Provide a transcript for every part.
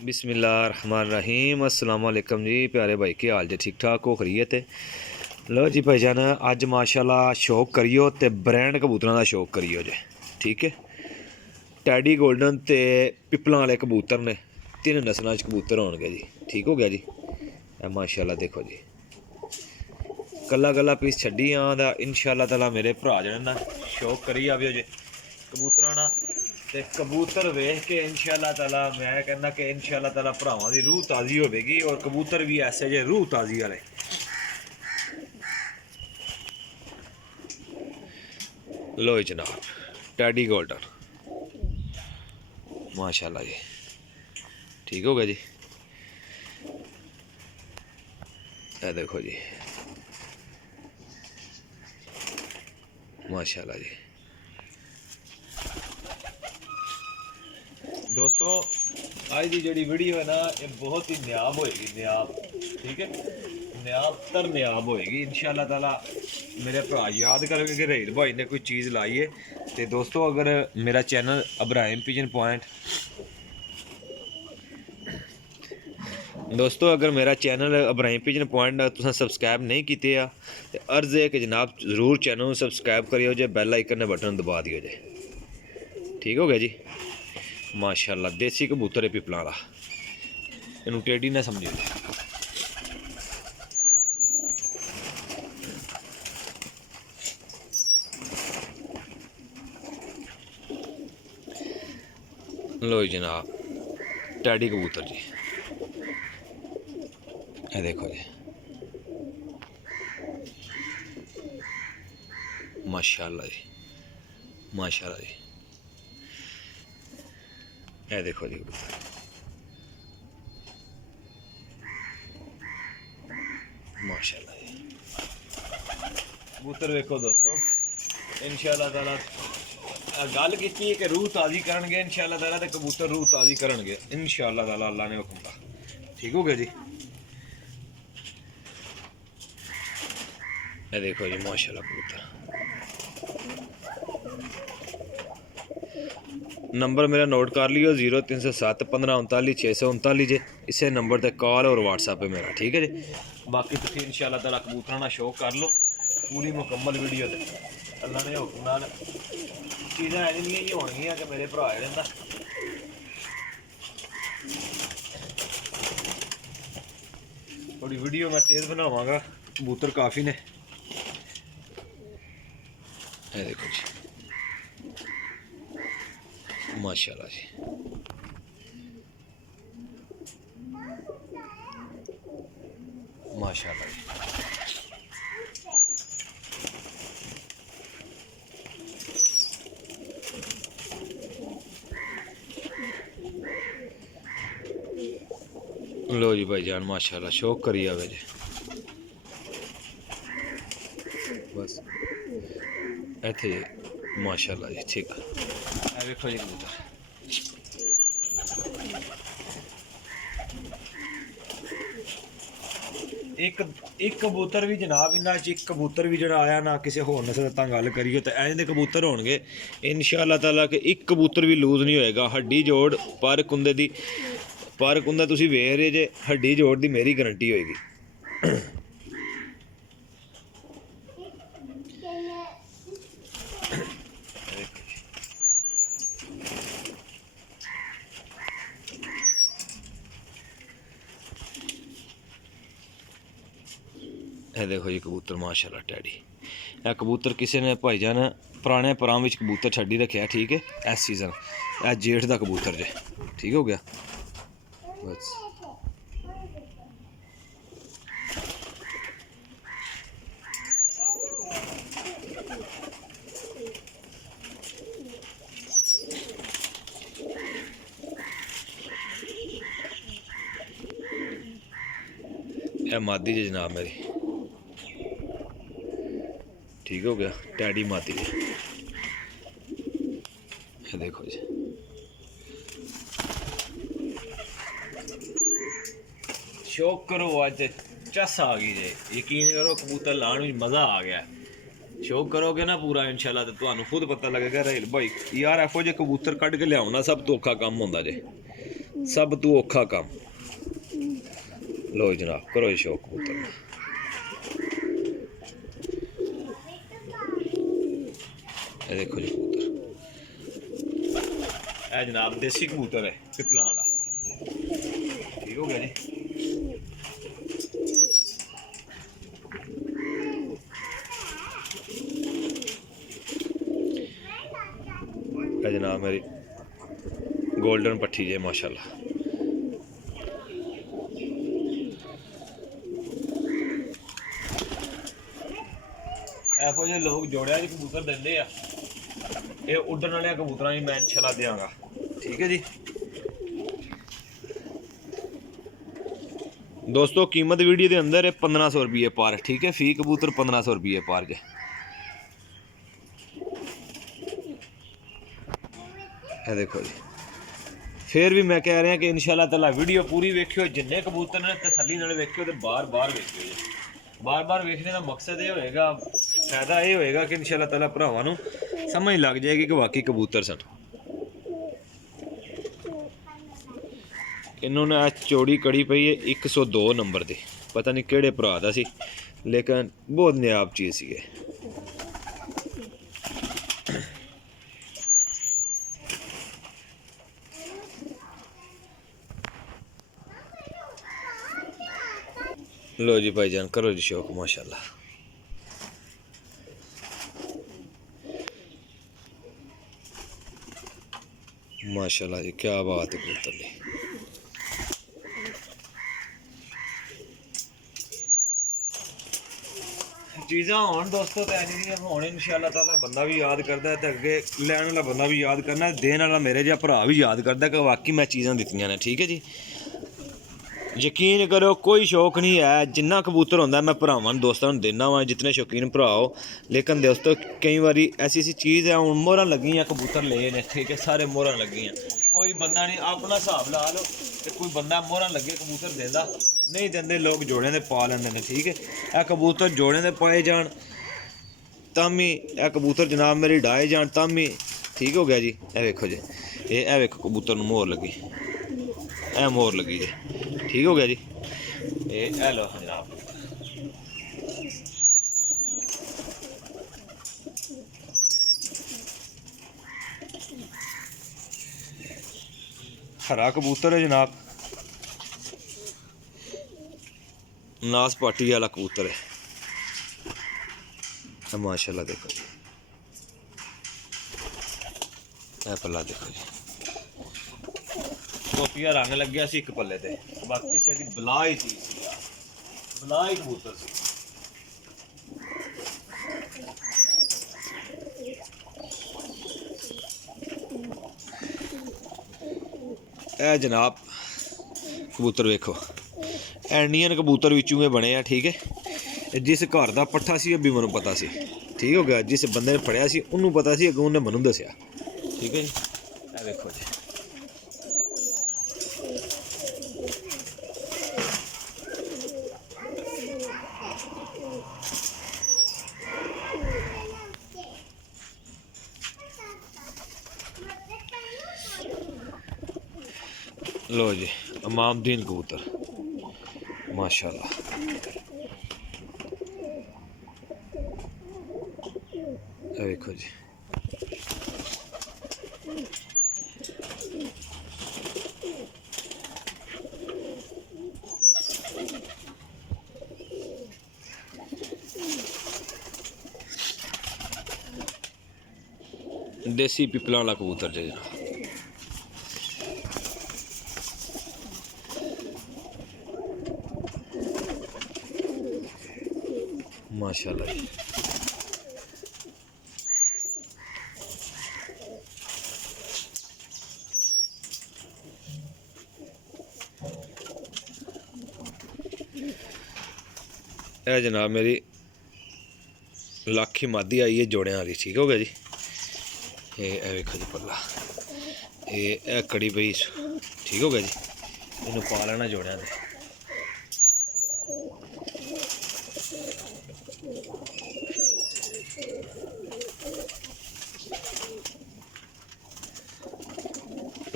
बिस्मिल्लाहिर्रहमानिर्रहीम अस्सलाम वालेकुम जी प्यारे भाई की हाल जे ठीक ठाक हो खरीयत है। लो जी भाईजान अज माशाल्लाह शौक करियो ते ब्रांड कबूतरों का शौक करियो जे ठीक है। टैडी गोल्डन ते पिपलों वाले कबूतर ने तीन नस्लों कबूतर होंगे जी ठीक हो गया जी। माशाल्लाह देखो जी कला कला पीस छड्डी आं इंशाअल्लाह ताला मेरे भरा जने ना शौक करी आवियो जे कबूतरों ना ते कबूतर वेख के इंशाअल्लाह ताला मैं कहना कि इंशाअल्लाह ताला भरावां दी रूह ताज़ी होगी और कबूतर भी ऐसे जे रूह ताज़ी वाले। लो जनाब टैडी गोल्डन माशाल्लाह जी ठीक हो गया जी। ये देखो जी माशाल्लाह जी। दोस्तों आज की जी वीडियो है ना ये बहुत ही न्याब होएगी न्याब ठीक है न्याब तर न्याब होएगी इंशाअल्लाह ताला। मेरे भरा याद करके कि रहील भाई ने कोई चीज़ लाई है तो दोस्तों अगर मेरा चैनल इब्राहिम पिजन पॉइंट दोस्तों अगर मेरा चैनल इब्राहिम पिजन पॉइंट तुसें सबसक्राइब नहीं किए तो अर्ज़ है कि जनाब जरूर चैनल सबसक्राइब करियो जे बैल आइकन ने बटन दबा दियो जे ठीक हो गया जी। माशाल्लाह देसी कबूतर है पिपला का इनू टेढ़ी ना समझियो। लो जनाब टैडी कबूतर जी ये देखो जी माशाल्लाह जी माशाल्लाह जी। ये देखो जी कबूतर माशाल्लाह जी कबूतर देखो दोस्तों इंशाअल्लाह ताला गल की कि रूह ताज़ी करनगे इंशाअल्लाह ताला ते कबूतर रूह ताज़ी करनगे इंशाअल्लाह ताला अल्लाह ने हुक्म दा ठीक हो गया जी। ये देखो जी माशाल्लाह कबूतर नंबर मेरा नोट कर लियो 0307 1539 639 जे इसे नंबर ते कॉल और व्हाट्सएप है मेरा ठीक है जी। बाकी तुम इंशाअल्लाह ताला कबूतरों का शौक कर लो पूरी मुकम्मल वीडियो ते अल्लाह ने हुक्म नाल चीज़ां ऐनियां ही होणगियां कि मेरे भरा जेह्ड़े ना थोड़ी वीडियो मैं तेज़ बनावांगा कबूतर काफ़ी ने। ये देखो जी माशाल्लाह जी माशाल्लाह जी। लो जी भाईजान माशाल्लाह शौक करी आवे जी बस इत्थे माशाल्लाह जी ठीक है। देखो जी कबूतर एक कबूतर भी जनाब इन्ना एक कबूतर भी जो आया ना किसी होर नस्ल दा गल करिए तो ऐसे कबूतर होणगे इंशाअल्लाह ताला कि एक कबूतर भी लूज नहीं होएगा। हड्डी जोड़ पर कुंदे दी पर कुंदा तुसीं वेख रहे जे हड्डी जोड़ दी मेरी गारंटी होएगी। ये देखो जी कबूतर माशाल्लाह टैडी यह कबूतर किसी ने भाईजान पुराने परां विच कबूतर छड्डी रखे ठीक है इस सीजन यह जेठ का कबूतर जे ठीक हो गया बस। यह मादी जी जनाब मेरी ठीक हो गया टैडी मादी जी ये देखो जी शौक करो अज चस आ गई जे यकीन करो कबूतर लाने में मज़ा आ गया शौक करोगे ना पूरा इंशाल्लाह तो तुहानू खुद पता लगेगा रहील भाई यार एफो जे कबूतर कढ़ के लियाओ ना सब तो औखा काम होंदा जे सब तू औखा काम। लो जनाब करो जी शौक कबूतर दा। ये देखो जी कबूतर, ए जनाब देसी कबूतर है पिपला वाला। ठीक हो गया जी। ए जनाब मेरी गोल्डन पट्ठी जे माशाल्लाह। ਇਹੋ ਜਿਹੇ लोग जोड़िया जी कबूतर देंगे आ, ये उड्डण वाले कबूतरां की मैं इंशाल्लाह देंगा। ठीक है जी दोस्तों, कीमत वीडियो के अंदर है 1500 रुपये पार। ठीक है, फी कबूतर 1500 रुपये पार जे। देखो जी, फिर भी मैं कह रहा कि इंशाल्लाह ताला वीडियो पूरी वेखियो, जिन्ने कबूतर ने तसल्ली नाल वेखियो ते बार बार वेखियो जी। बार बार वेखने का मकसद ये होएगा, फायदा ये होएगा कि इंशाल्लाह ताला भरावां नूं समझ लग जाएगी कि वाकई कबूतर सन। इन्होंने आज चौड़ी कड़ी पई है 102 नंबर दी, पता नहीं किहड़े भरा दा सी, लेकिन बहुत नायाब चीज़ सी है। लो जी भाईजान करो जी शौक माशाल्लाह। माशाल्लाह जी क्या बात है कबूतर दी। चीज़ां होन दोस्तों तो ऐसी होने इंशाल्लाह ताला, बंदा भी याद करता है तो अगे लैन वाला बंदा भी याद करना है, देने वाला मेरे जिहा भरा भी याद करता है कि वाकई मैं चीज़ां दित्तियां ने। ठीक है जी, यकीन करो कोई शौक नहीं है, जिन्ना कबूतर होंदा मैं भरावां दोस्तां नूं देना वा, जितने शौकीन भरा हो। लेकिन दोस्तों कई बारी ऐसी ऐसी चीज़ है, हुण मोहरां लगियां कबूतर ले ने। ठीक है, सारे मोहरां लगियां, कोई बंदा नहीं अपना हिसाब ला लो कि कोई बंदा मोहरां लगे कबूतर देंदा नहीं, देंदे लोग जोड़े दे पा लैंदे ने। ठीक है, यह कबूतर जोड़े दे पाए जान तामी, यह कबूतर जनाब मेरी डाए जान तामी। ठीक हो गया जी। ए वेखो जी, ये वेखो कबूतर नूं मोहर लगी, ए मोहर लगी जी। ठीक हो गया जी। ये लो जनाब हरा कबूतर है जनाब, नास पार्टी वाला कबूतर है माशाल्लाह। देखो जी ए पल्ला देखो जी, टोपिया रंग लग गया सी एक पल्ले ते, बाकी सारी बला ही चीज सी यार, बला ही कबूतर सी। ए जनाब कबूतर वेखो, इंडियन कबूतर विचों बने आ। ठीक है, जिस घर का पट्ठा सी भी मैनूं पता सी। ठीक हो गया, जिस बंदे ने फड़िया सी उन्होंने पता सी, अगों उन्हें मैनूं दस्सिया। ठीक है जी, ए देखो जी लो जी इमामदीन कबूतर माशाल्लाह। देखो जी देसी पिपला वाला कबूतर जी जनाब। माशाल्लाह जी ए जनाब मेरी लाखी मादी आई है जोड़ियां वाली। ठीक हो गया जी। ये वेखो जी पल्ला, ये कड़ी पई। ठीक हो गया जी, इन्हू पा लेना जोड़ियां दे।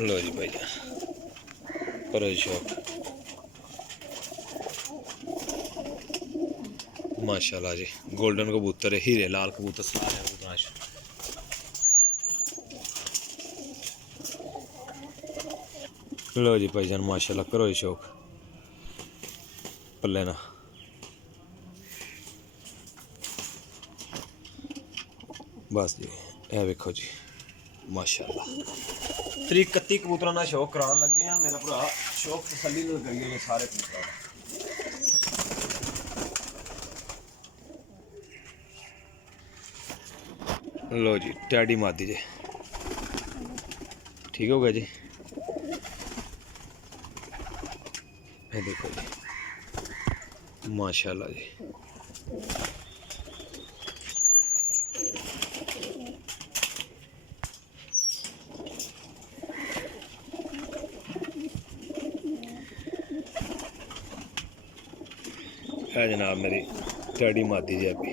लो जी भाई करो जी शौक। माशाल्लाह जी गोल्डन कबूतर है, हीरे लाल कबूतर सारे कबूतर। लो जी भाईजान माशाल्लाह करो जी शौक पल्ले ना। बस जी यह वेखो जी माशाल्लाह 31 कबूतर का शौक कराने लगे हैं मेरा भरा। शौक तसल्ली करिए सारे कबूतर। लो जी टैडी मादी जी ठीक हो गया जी। ये देखो जी माशाल्लाह जी। है जनाब मेरी टैडी मादी जी अभी।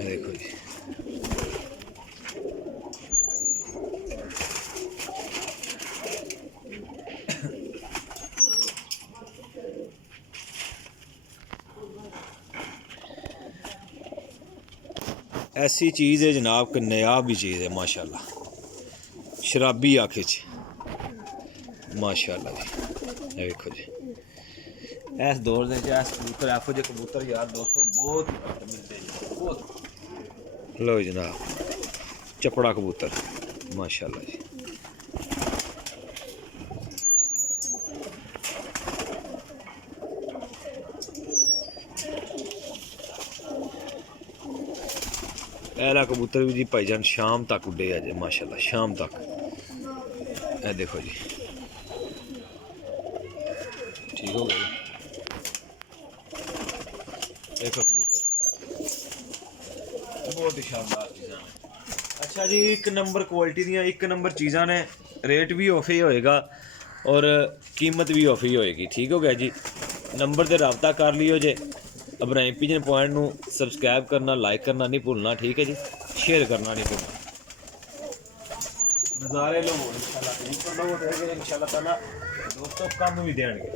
देखो जी ऐसी चीज़ है जनाब कि नायाब भी चीज़ है माशाल्लाह। शराबी आखे च माशाल्लाह जी। देखो जी इस दौर के कबूतर एफो जे कबूतर यार दोस्तों बहुत घट मिलते हैं बहुत। लो जनाब चपड़ा कबूतर माशाल्लाह जी। पहला कबूतर भी जी भाईजान शाम तक उड़े अज माशाल्लाह शाम तक। ए देखो जी ठीक हो गया। देखो कबूतर बहुत ही शानदार चीज़ा ने। अच्छा जी एक नंबर क्वालिटी दियाँ एक नंबर चीज़ा ने। रेट भी ऑफ ही होएगा और कीमत भी ऑफ ही होएगी। ठीक हो गया जी। नंबर से रबता कर लियो जे। इब्राहिम पिजन पॉइंट नू सबसक्राइब करना लाइक करना नहीं भूलना। ठीक है जी शेयर करना नहीं भूलना। नज़ारे लो इंशाल्लाह कबूतर लो देंगे इंशाल्लाह ताला दोस्तों कम भी देंगे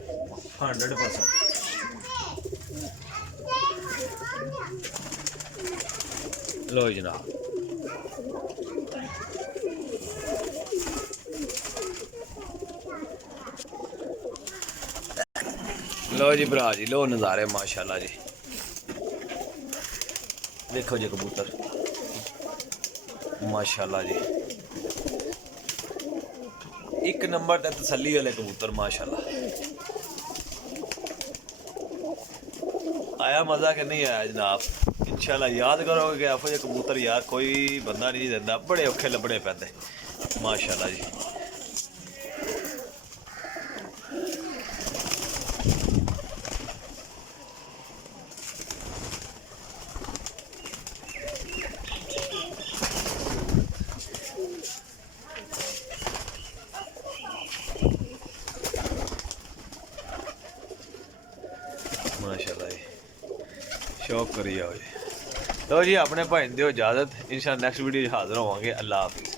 100%। लो जनाब लो जी भरा जी लो नज़ारे माशाल्लाह जी। देखो जी कबूतर माशाल्लाह जी एक नंबर ते तसल्ली वाले कबूतर माशाल्लाह। आया मज़ा कि नहीं आया जनाब। इंशाल्लाह याद करोगे कि एफो जे कबूतर यार कोई बंदा नहीं देता बड़े औखे लभने पैंदे माशाल्लाह जी। माशाल्लाह जी शौक करी जाओ जी। तो जी अपने भाई दियो इजाज़त इंशाल्लाह नेक्स्ट वीडियो हाजिर होवांगे। अल्लाह हाफिज़।